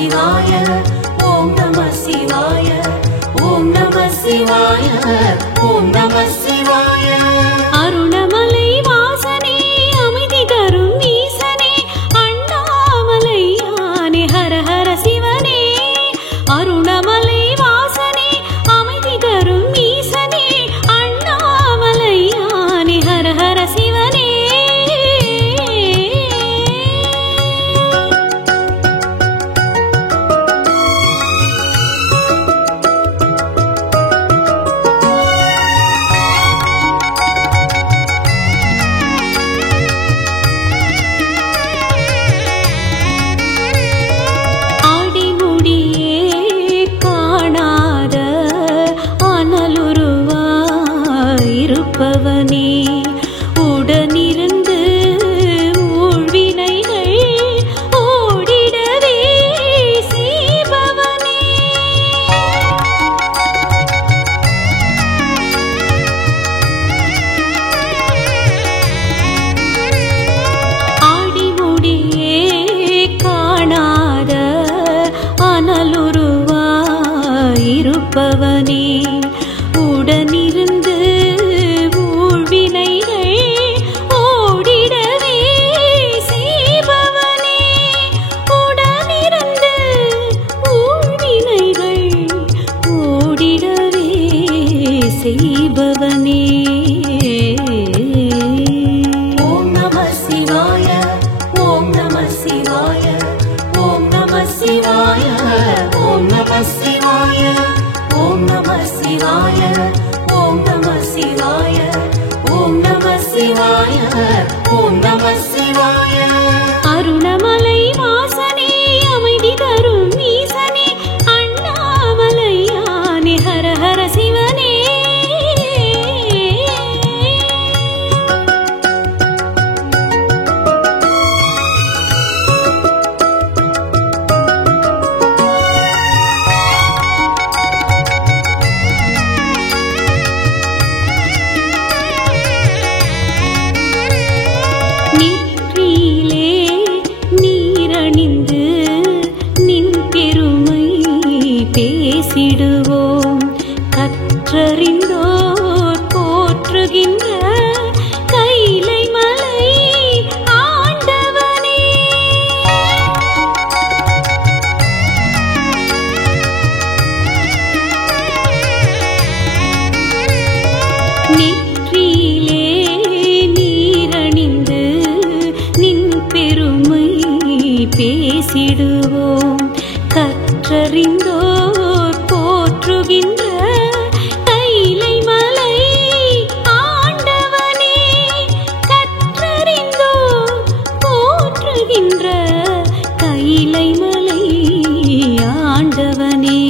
சிவாய ஓம் நம சிவாய ஓம் நம சிவாய ஓம் நம சிவாய. அருணமலை வாசனே அமைதி தரும் ஈசனே அண்ணாமலையானே ஹர ஹர சிவனே. அருணமலை வாசனே அமைதி தரும் ஈசனே அண்ணாமலையானே ஹர ஹர சிவனே. இருப்பவனே உடனிருந்து ஊழ்வினைகள் ஓடிடவே செய்பவனே. ஆடிமுடியே காணாத அனலுருவாயிருப்பவனே உடனிருந்து செய்பவனே. ஓம் நம சிவாய ஓம் நம சிவாய ஓம் நம சிவாய ஓம் நம சிவாய ஓம் நம சிவாய ஓம் நம சிவாய ஓம் நம சிவாய ஓம் நம சிவாய. அருணமலை வாசனே அமைதி தரும் ஈசனே அண்ணாமலையானே ஹர ஹர சிவனே. நீற்றிலே நீரணிந்து நின் பெருமை பேசிடுவோம் கற்றறிந்தோர் போற்றுகின்ற கைலை மலை ஆண்டவனே. நெற்றியிலே நீரணிந்து நின் பெருமை பேசிடுவோம் கற்றறிந்தோர் போற்றுகின்ற கைலை மலை ஆண்டவனே. கற்றறிந்தோர் போற்றுகின்ற கைலை மலை ஆண்டவனே.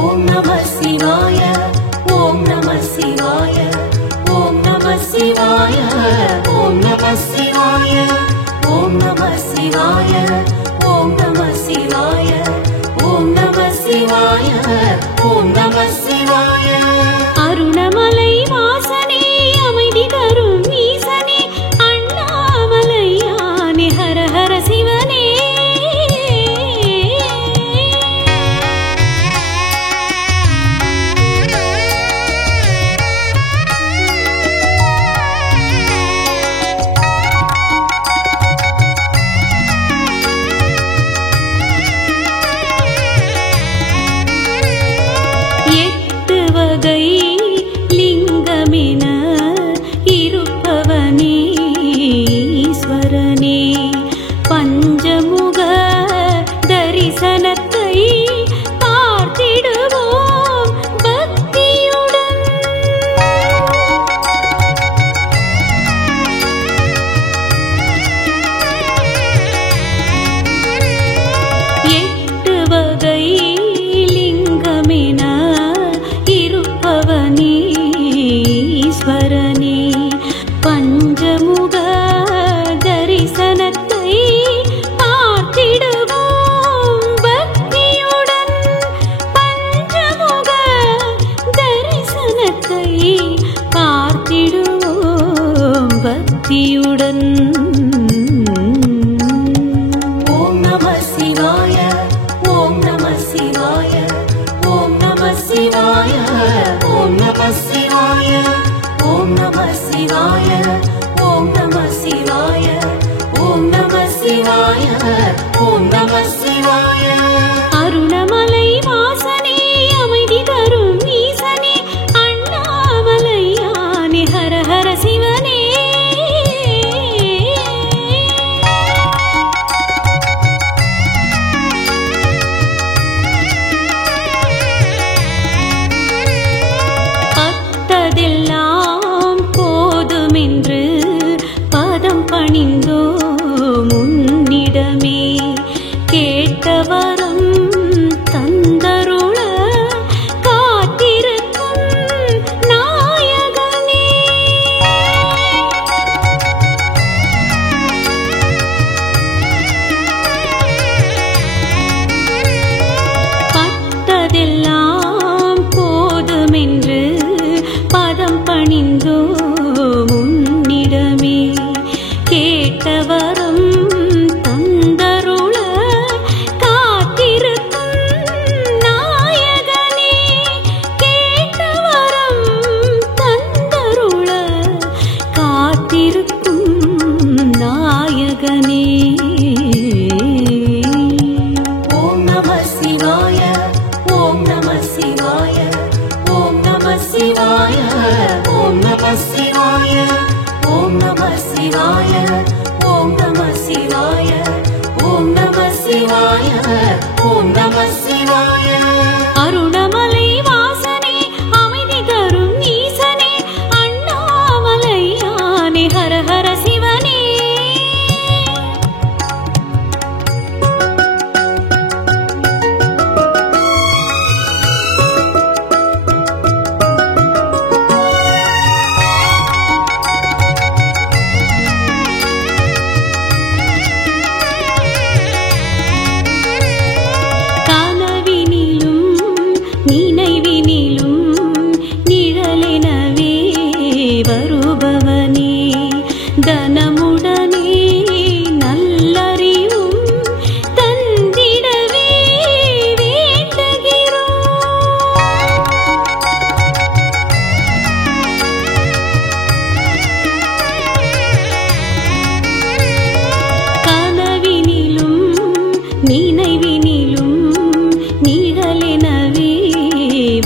ஓம் நம சிவாய ஓம் நம சிவாய ஓம் நம சிவாய ஓம் நம சிவாய ஓம் நம சிவாய ஓம் நம சிவாய ஓம் நம சிவாய ஓம் நம சிவாய. அருணமலை வாசனே அமைதி தரும் ஈசனே அண்ணாமலையானே ஹர ஹர சிவனே. எட்டு வகை லிங்கமென இருப்பவனே ஈஸ்வரனே. பஞ்சமுக தரிசனத்தை பார்த்திடுவோம் பக்தியுடன். எட்டு வகை லிங்கமென இருப்பவனே ஈஸ்வரனே. பஞ்சமுக தரிசனத்தை ஓம் நம சிவாய. அருணமலை வாசனே அமைதி தரும் ஈசனே அண்ணாமலையானே ஹர ஹர சிவனே. பத்ததெல்லாம் போதுமென்று பதம் பணிந்தோ முன்னிடமே கேட்டவரம் தந்தருள காத்திருக்கும் நாயகனே. பத்ததெல்லாம் போதுமென்று பதம் பணிந்தோ முன்னிடமே கேட்டவரம் தந்தருள காத்திருக்கும் நாயகனே. கேட்டவரம் தந்தருள காத்திருக்கும் நாயகனே. ஓம் நம சிவாய. ஓம் நம சிவாய. ஓம் நம சிவாய. ஓம் நம சிவாய. ஓம் நம சிவாய. ஓம் நம சிவாய. ஓம் நம சிவாய. ஓம் நம சிவாய. அருணமலை வாசனே அமைதி தரும் ஈசனே அண்ணாமலையானே ஹர ஹர சிவனே. கனவினிலும் நினைவினிலும் நிழலெனவே வருபவனே தனமுடனே நல்லறிவும் தந்திடவே வேண்டுகிறோம். கனவினிலும் நினைவினிலும் நிழலெனவே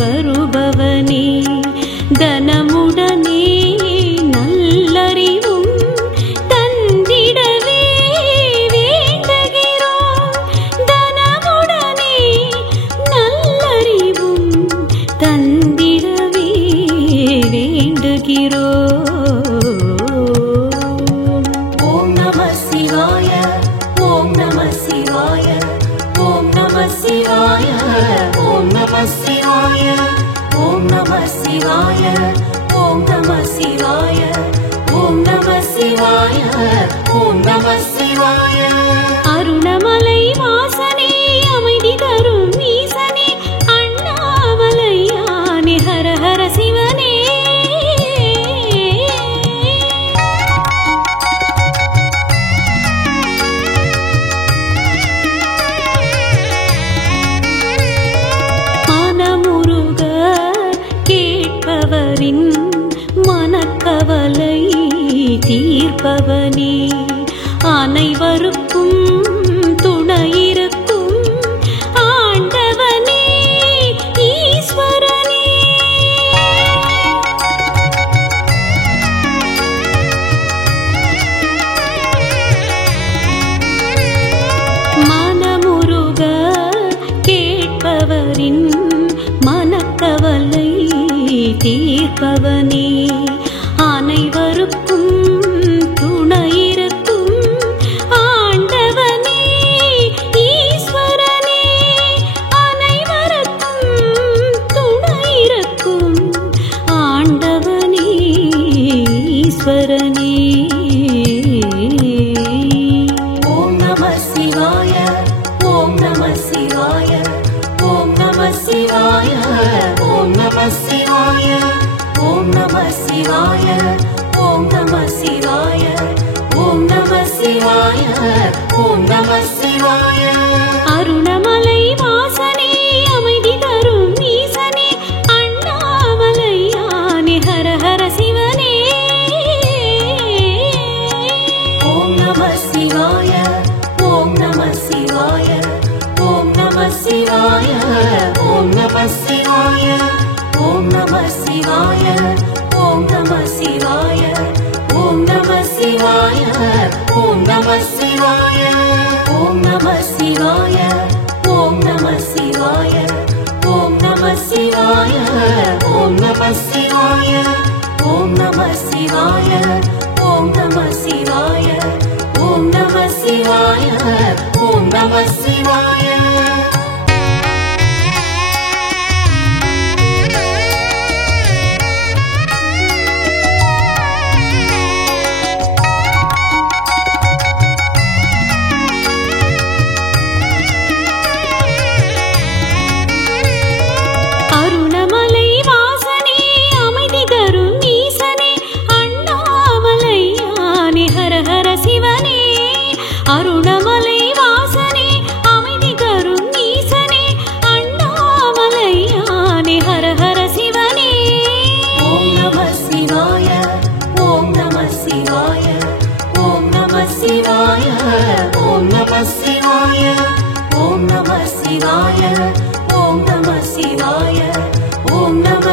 வருபவனே தனமுடனே நல்லறிவும் தந்திடவே வேண்டுகிறோம். தனமுடனே நல்லறிவும் தந்திடவே வேண்டுகிறோம். ஓம் நம சிவாய. ஓம் நம சிவாய. ஓம் நம சிவாய. ஓம் நம சிவாய. ஓம் நம சிவாய. ஓம் நம சிவாய. ஓம் நம சிவாய. ஓம் நம சிவாய. அருணமலை வாசனே அமைதி தரும் ஈசனே அண்ணாமலையானே ஹர ஹர சிவனே. மனமுருக கேட்பவரின் மனக்கவலை தீர்ப்பவனே அனைவருக்கும் துணையிருக்கும் ஆண்டவனே ஈஸ்வரனே. மனமுருக கேட்பவரின் மனக்கவலை தீர்ப்பவனே அனைவருக்கும் துணையிருக்கும் ஆண்டவனே ஈஸ்வரனே. அனைவருக்கும் துணையிருக்கும் ஆண்டவனே ஈஸ்வரனே. ஓம் நம சிவாய. ஓம் நம சிவாய. ஓம் நம சிவாய. ஓம் நம சிவாய. ஓம் நம சிவாய. ஓம் நம சிவாய. ஓம் நம சிவாய. ஓம் நம சிவாய. அருணமலை வாசனே அமைதி தரும் ஈசனே அண்ணாமலையானே ஹர ஹர சிவனே. ஓம் நம சிவாய. ஓம் நம ஓம் நம சிவாய ஓம் நம சிவாய ஓம் நம சிவாய ஓம் நம சிவாய ஓம் நம சிவாய ஓம் நம சிவாய ஓம் நம சிவாய ஓம் நம சிவாய ஓம் நம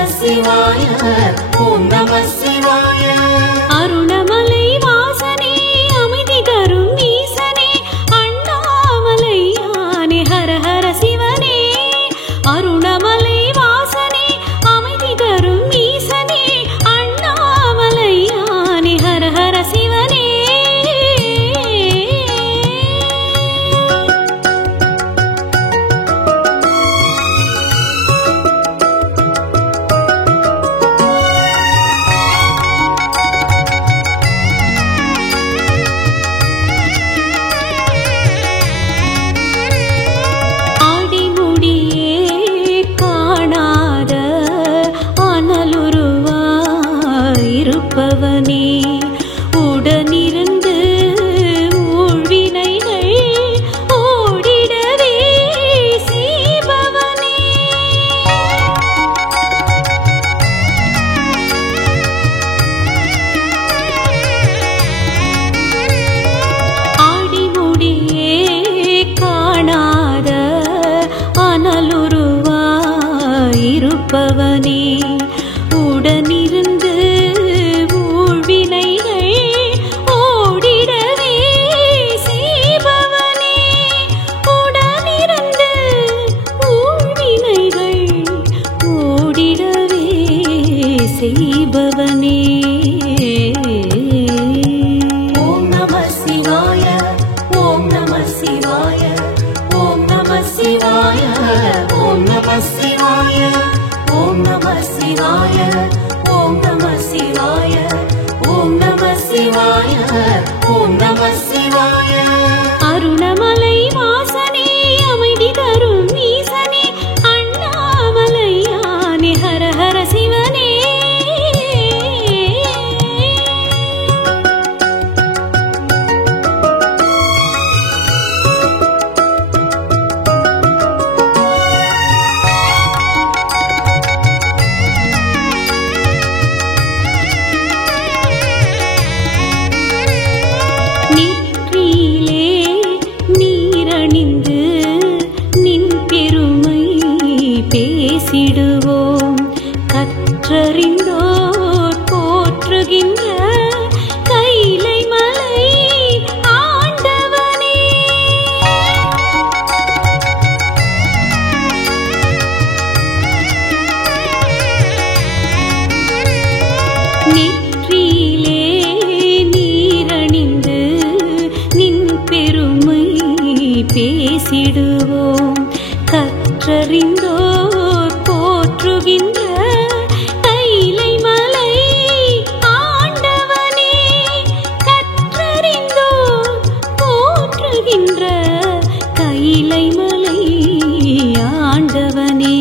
சிவாய ஓம் நம சிவாய அருணமலை வாசனே அமைதி தரும் ஈசனே அண்ணாமலையானே ஹர ஹர சிவனே அருணமலை வாசனே அமைதி தரும் ஈசனே அண்ணாமலையானே ஹர ஹர சிவனே உடனிருந்து ஊழ்வினைகள் ஓடிடவே செய்பவனே ஆடிமுடியே காணாத அனலுருவாயிருப்பவனே உடனிருந்து செய்பவனே ஓம் நம சிவாய ஓம் நம சிவாய ஓம் நம சிவாய ஓம் நம சிவாய ஓம் நம சிவாய ஓம் நம சிவாய ஓம் நம சிவாய ஓம் நம சிவாய அருணமலை வாசனே அமைதி தரும் ஈசனே அண்ணாமலையானே ஹர ஹர சிவனே பேசிடுவோம் கற்றறிந்தோர் போற்றுகின்ற கைலை மலை ஆண்டவனே நெற்றியிலே நீரணிந்து நின் பெருமை பேசிடுவோம் கற்றறிந்தோர் போற்றுகின்ற கைலை மலை ஆண்டவனே கற்றறிந்தோர் போற்றுகின்ற கைலை மலை ஆண்டவனே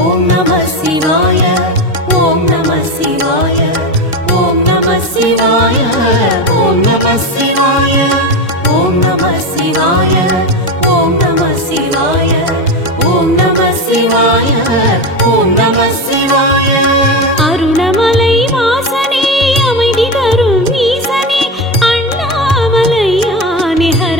ஓம் நம சிவாய ஓம் நம சிவாய ஓம் நம சிவாய ஓம் நம சிவாய ஓம் நம சிவாய ஓம் நம சிவாய ஓம் நம சிவாய ஓம் நம சிவாய அருணமலை வாசனே அமைதி தரும் ஈசனே அண்ணாமலையானே ஹர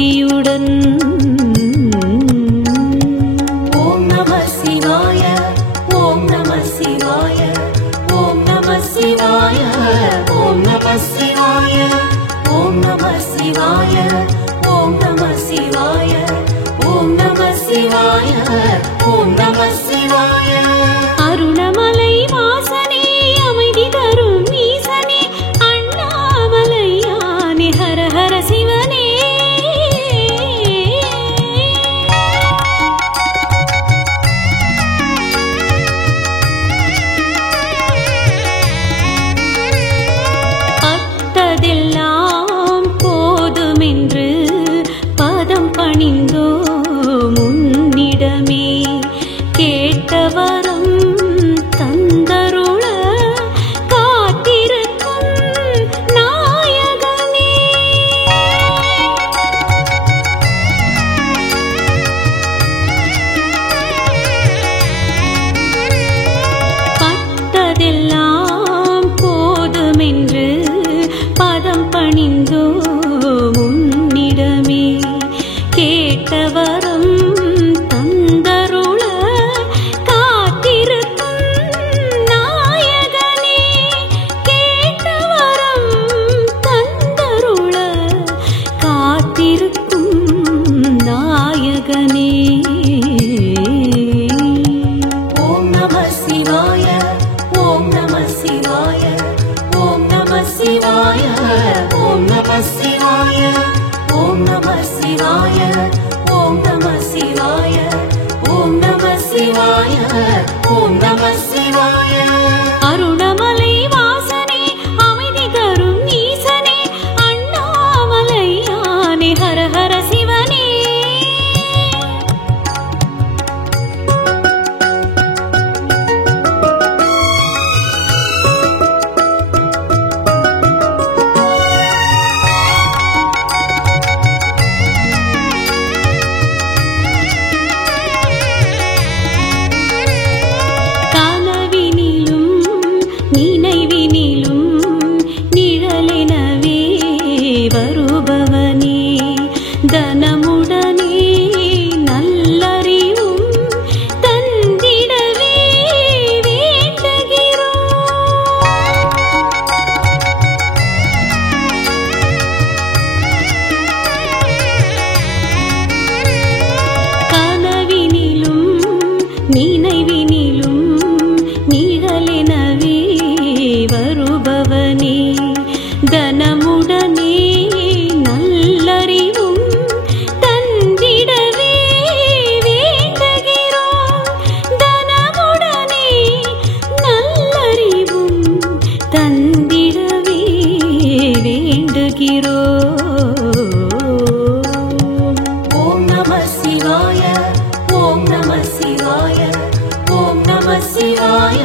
பக்தியுடன் ஓம் நம சிவாய ஓம் நம சிவாய ஓம் நம சிவாய ஓம் நம சிவாய ஓம் நம சிவாய ஓம் நம சிவாய ஓம் நம சிவாய ஓம் நம சிவாய அருணமலை வாசனே அமைதி தரும் ஈசனே அண்ணாமலையானே ஹர ஹர சிவனே பட்டதெல்லாம் போதுமென்று பதம் பணிந்தோ முன்னிடமே கேட்டவரம் தந்தருள காத்திருக்கும் நாயகனே பட்டதெல்லாம் போதுமென்று பதம் பணிந்தோ முன்னிடமே கேட்டவரம் தந்தருள காத்திருக்கும் நாயகனே கேட்டவரம் தந்தருள காத்திருக்கும் நாயகனே ஓம் நம சிவாய ஓம் நம சிவாய ஓம் நம சிவாய ஓம் நம சிவாய ஓம் நம சிவாய ஓம் நம சிவாய ஓம் நம சிவாய ஓம் நம சிவாய அருணமலை வாசனே அமைதி தரும் ஈசனே அண்ணாமலையானே ஹர ஹர சிவனே கனவினிலும் நினைவினிலும் நிழலெனவே வருபவனே தனமுடனே நல்லறிவும் தந்திடவே வேண்டுகிறோம் கனவினிலும் நினைவினிலும் நிழலெனவே வருபவனே தனமுடனே நல்லறிவும் தந்திடவே வேண்டுகிறோம் தனமுடனே நல்லறிவும் தந்திடவே வேண்டுகிறோம் ஓம் நம சிவாய ஓம் நம சிவாய ஓம் நம சிவாய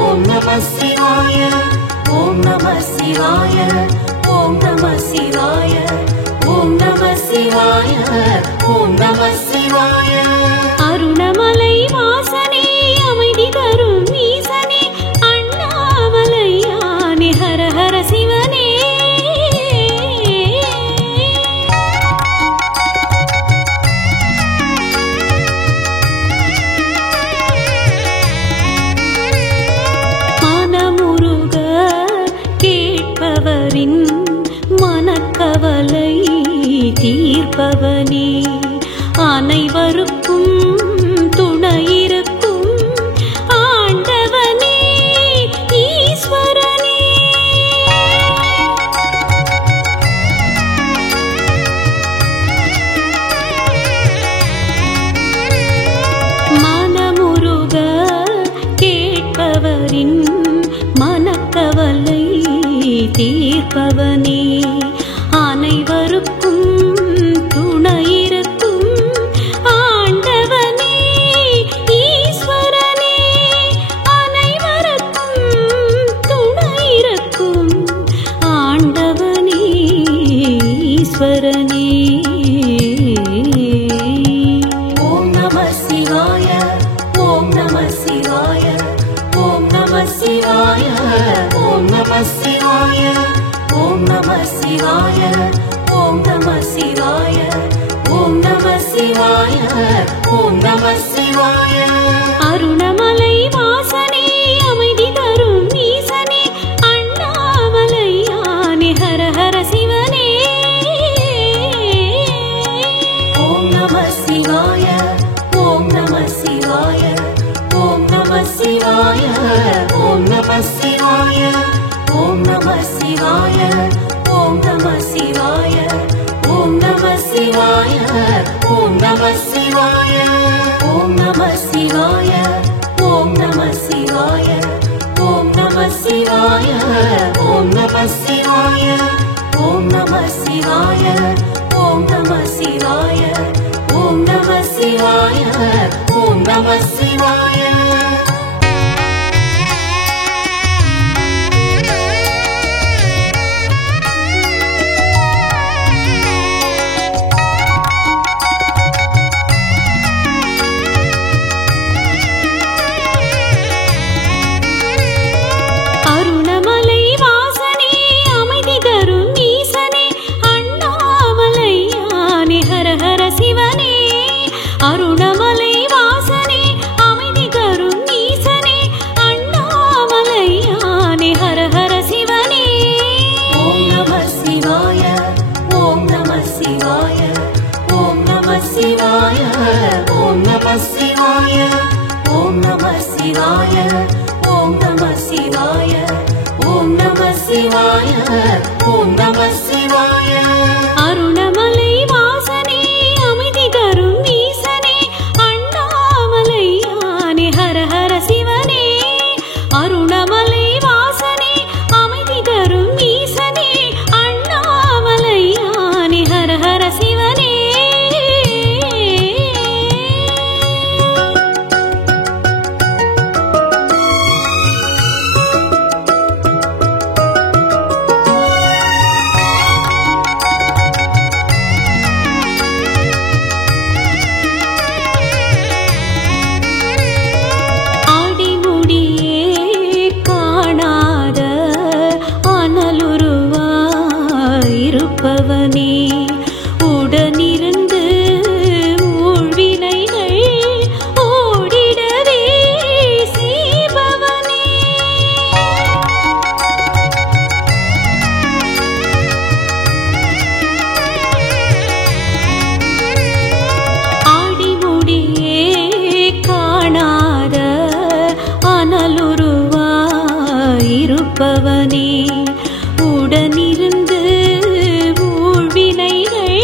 ஓம் நம சிவாய ஓம் நம சிவாய ஓம் நம சிவாய ஓம் நம சிவாய ஓம் நம சிவாய அருணமலை வாசனே அமைதி தரும் ஈசனே அண்ணாமலையானே ஹர ஹர சிவனே மனமுருக கேட்பவரின் மனக்கவலை தீர்ப்பவனே அனைவருக்கும் துணையிருக்கும் ஆண்டவனே ஈஸ்வரனே மனமுருக கேட்பவரின் மனக்கவலை தீர்ப்பவனே அனைவருக்கும் துணையிருக்கும் ஆண்டவனே ஈஸ்வரனே அனைவருக்கும் துணையிருக்கும் ஆண்டவனே ஈஸ்வரனே ஓம் நம சிவாய ஓம் நம சிவாய ஓம் நம சிவாய ஓம் நம சிவாய ஓம் நம சிவாய ஓம் நம சிவாய அருணமலை வாசனே அமைதி தரும் ஈசனே அண்ணாமலையானே ஹர ஹர சிவனே ஓம் நம சிவாய ஓம் நம சிவாய ஓம் நம சிவாய ஓம் நம சிவாய ஓம் நம சிவாய ஓம் நம சிவாய ஓம் நம சிவாய ஓம் நம சிவாய ஓம் நம சிவாய ஓம் நம சிவாய ஓம் நம சிவாய ஓம் நம சிவாய ஓம் நம சிவாய ஓம் நம சிவாய ஓம் நம சிவாய ஓம் நம சிவாய அருணமலை வாசனே அமைதி தரும் ஈசனே அண்ணாமலையானே ஹர ஹர சிவனே அருணமலை வாசனே அமைதி தரும் ஈசனே அண்ணாமலையானே ஹர ஹர சிவனே ஓம் நம சிவாய ஓம் நம சிவாய ஓம் நம சிவாய ஓம் நம சிவாய ஓம் நம சிவாய ஓம் நம சிவாய ஓம் நம சிவாய ஓம் நம சிவாய அருணமலை வாசனே அமைதி தரும் ஈசனே அண்ணாமலையானே ஹர ஹர சிவனே அருணமலை வாசனே அமைதி தரும் ஈசனே அண்ணாமலையானே ஹர ஹர சிவனே ஆடிமுடியே காணாத அனலுருவாயிருப்பவனே உடனிருந்து ஊழ்வினைகள் ஓடிடவே செய்பவனே ஆடிமுடியே காணாத அனலுருவாயிருப்பவனே உடனிருந்து ஊழ்வினைகள்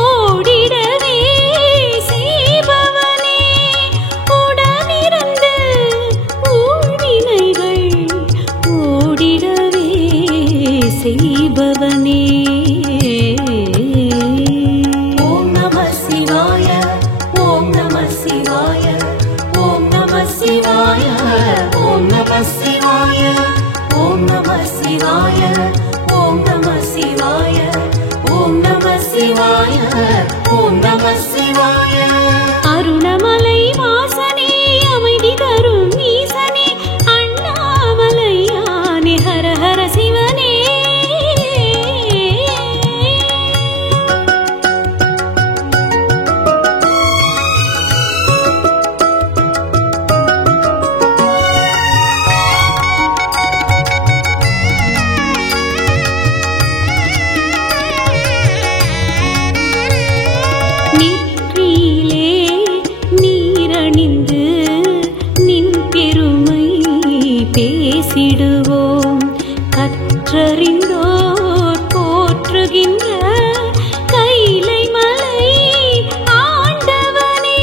ஓடிடவே செய்பவனே உடனிருந்து ஊழ்வினைகள் ஓடிடவே செய்பவனே ஓம் நம சிவாய ஓம் நம சிவாய ஓம் நம சிவாய ஓம் நம சிவாய ஓம் நம சிவாய ஓம் நம சிவாய ஓம் நம சிவாய ஓம் நம சிவாய அருணமலை வாசனே அமைதி தரும் ஈசனே அண்ணாமலையானே ஹர ஹர சிவனே நெற்றியிலே நீரணிந்து நின் பெருமை பேசிடுவோம் கற்றறிந்தோர் போற்றுகின்ற கைலை மலை ஆண்டவனே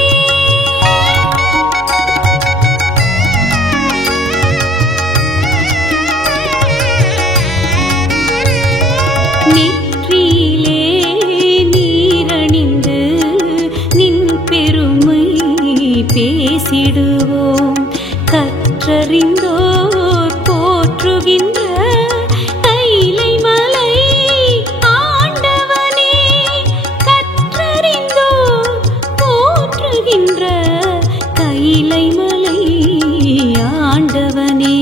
நெற்றியிலே நீரணிந்து நின் பெருமை பேசிடுவோம் கற்றறிந்தோர் போற்றுகின்ற கைலை மலை ஆண்டவனே கற்றறிந்தோர் போற்றுகின்ற கைலை மலை ஆண்டவனே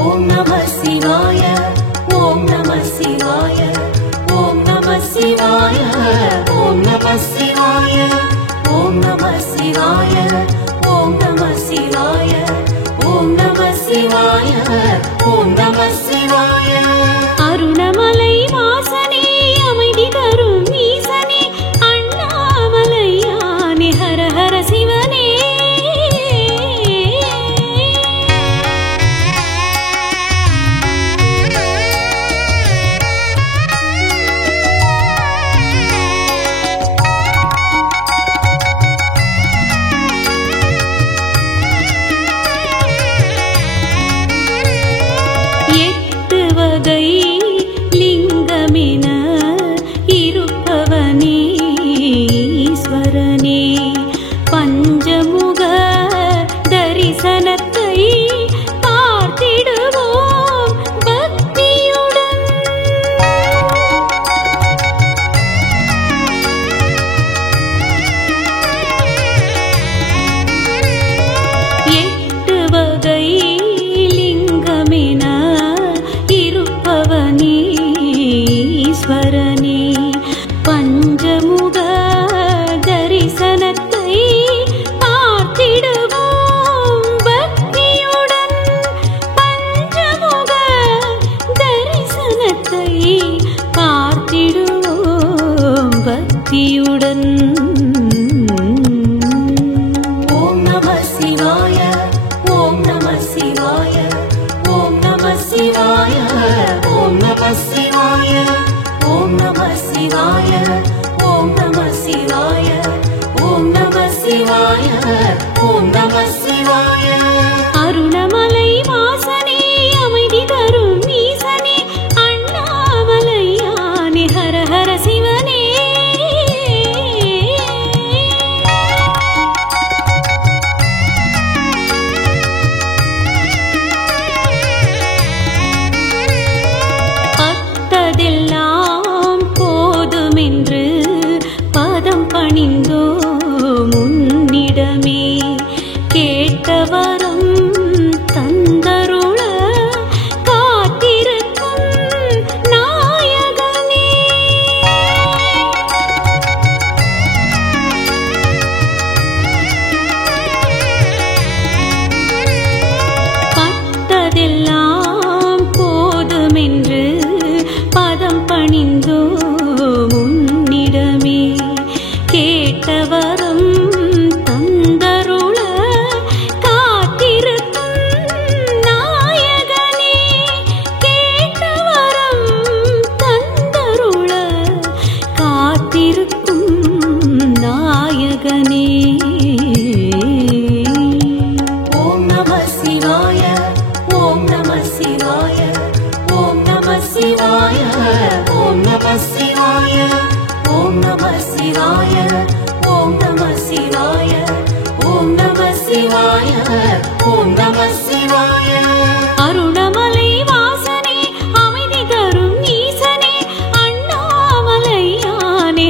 ஓம் நம சிவாய ஓம் நம சிவாய ஓம் நம சிவாய புத்தியுடன் ஓம் நம சிவாய ஓம் நம சிவாய ஓம் நம சிவாய ஓம் நம சிவாய ஓம் நம சிவாய ஓம் நம சிவாய ஓம் நம சிவாய ஓம் நம சிவாய அருணமலை வாசனே அமைதி தரும் ஈசனே அண்ணாமலையானே ஹர ஹர சிவனே பத்ததெல்லாம் போதுமென்று பதம் பணிந்தோ முன்னிடமே கேட்டவரம் தந்தருள காத்திருக்கும் நாயகனே பத்ததெல்லாம் போதுமென்று பதம் பணிந்தோ முன்னிடமே கேட்டவரம் தந்தருள காத்திருக்கும் நாயகனே கேட்டவரம் தந்தருள காத்திருக்கும் நாயகனே ஓம் நம சிவாய ஓம் நம சிவாய ஓம் நம சிவாய ஓம் நம சிவாய ஓம் நம சிவாய ஓம் நம சிவாய ஓம் நம சிவாய ஓம் நம சிவாய அருணமலை வாசனே அமைதி தரும் ஈசனே அண்ணாமலையானே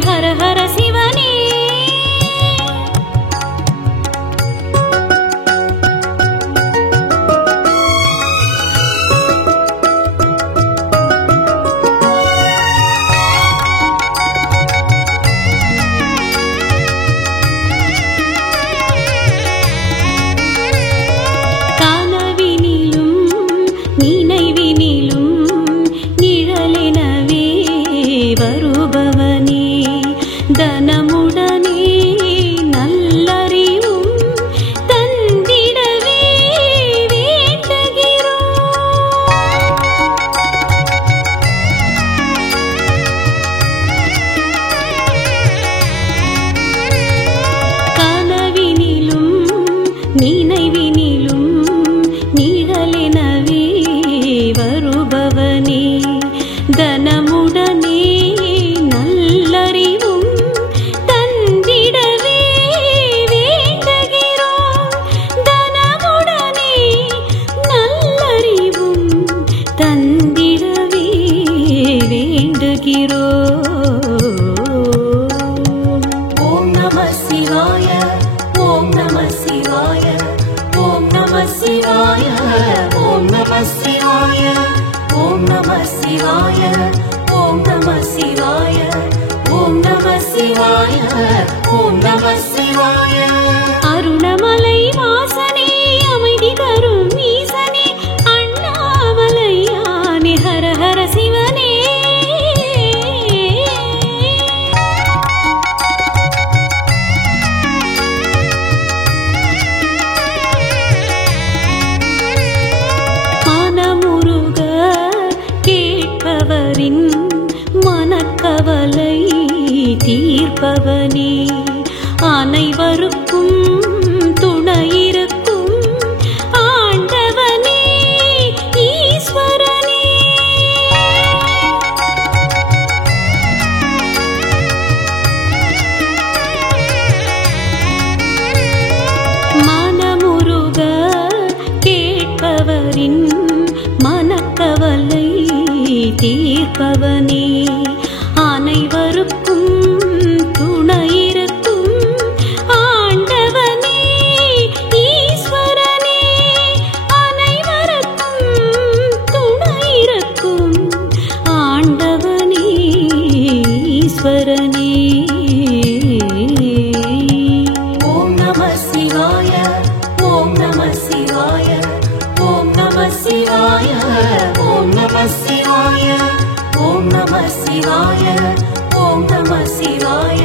ஹர ஹர சிவனே கனவினிலும் நினைவினிலும் நிழலெனவே வருபவனே தனமுடனே நல்லறிவும் தந்திடவே வேண்டுகிறோம் கனவினிலும் நினைவினிலும் நிழலெனவே வருபவனே தனமுடனே நல்லறிவும் தந்திடவே வேண்டுகிறோம் தனமுடனே நல்லறிவும் தந்திடவே வேண்டுகிறோம் ஓம் நம சிவாய ஓம் நம சிவாய ஓம் நம சிவாய ஓம் நம சிவாய ஓம் நம சிவாய ஓம் நம சிவாய ஓம் நம சிவாய ஓம் நம சிவாய அருணமலை வாசனே அமைதி தரும் ஈசனே அண்ணாமலையானே ஹர ஹர சிவனே மனமுருக கேட்பவரின் மனக்கவலை தீர்ப்பவனே அனைவருக்கும் துணையிருக்கும் ஆண்டவனே ஈஸ்வரனே மனமுருக கேட்பவரின் மனக்கவலை தீர்ப்பவனே அனைவருக்கும் துணையிருக்கும் ஆண்டவனே ஈஸ்வரனே அனைவருக்கும் துணையிருக்கும் ஆண்டவனே ஈஸ்வரனே ஓம் நம சிவாய ஓம் நம சிவாய ஓம் நம சிவாய ஓம் நம சிவாய ஓம் நம சிவாய ஓம் நம சிவாய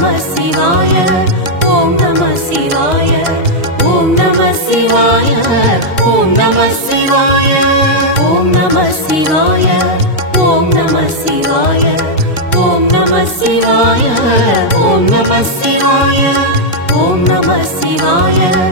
நம சிவாய ஓம் நம சிவாய ஓம் நம சிவாய ஓம் நம சிவாய ஓம் நம சிவாய ஓம் நம சிவாய ஓம் நம சிவாய ஓம் நம சிவாய ஓம் நம சிவாய